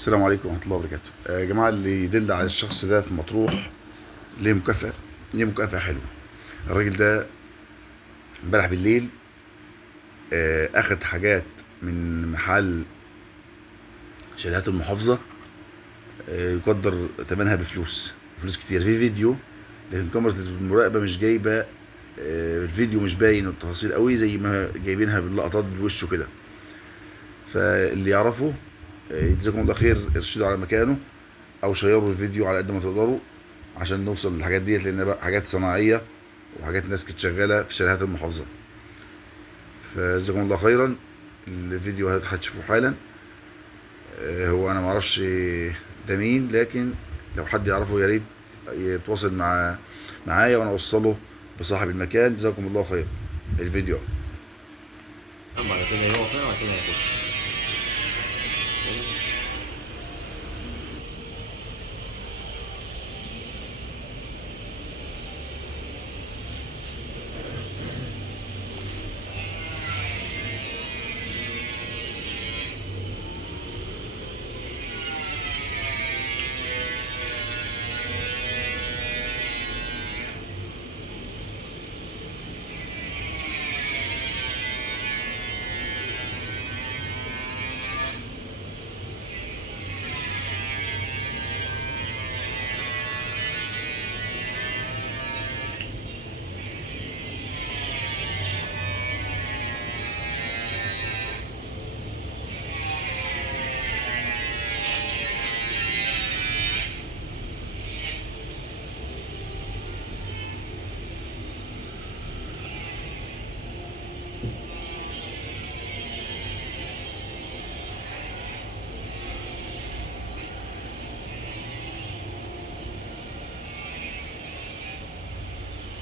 السلام عليكم ورحمة الله وبركاته. يا جماعة، اللي يدل على الشخص ده في مطروح ليه مكافأة. ليه مكافأة حلوة. الراجل ده امبارح بالليل أخد حاجات من محل شاليهات المحافظة، يقدر ثمنها بفلوس كتير في فيديو، لكن كاميرا المراقبة مش جايبة. الفيديو مش باين التفاصيل قوي زي ما جايبينها باللقطات بالوش كده. فاللي يعرفه يجزاكم الله خير، ارشدوا على مكانه او شيروا الفيديو على قد ما تقدروا عشان نوصل للحاجات ديت، لان بقى حاجات صناعيه وحاجات ناس كانت شغاله في شركات المحافظه. فجزاكم الله خيرا. الفيديو هتشوفوه حالا. هو انا معرفش ده مين، لكن لو حد يعرفه يا ريت يتواصل معايا وانا اوصله بصاحب المكان. جزاكم الله خير. الفيديو. بعد كده يقف هنا وبعد كده هيخش.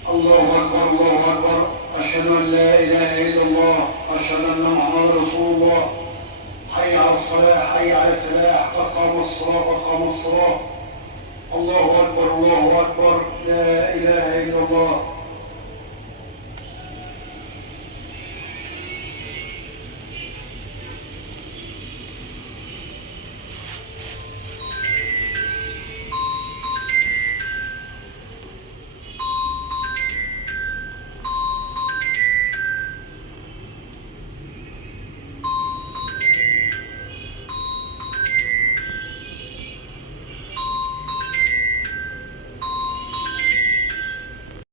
الله أكبر الله أكبر، أشهد أن لا إله إلا الله، أشهد أن محمدا رسول الله. حي على الصلاة، حي على الفلاح، قد قام الصلاة قد قام الصلاة. الله أكبر الله أكبر، لا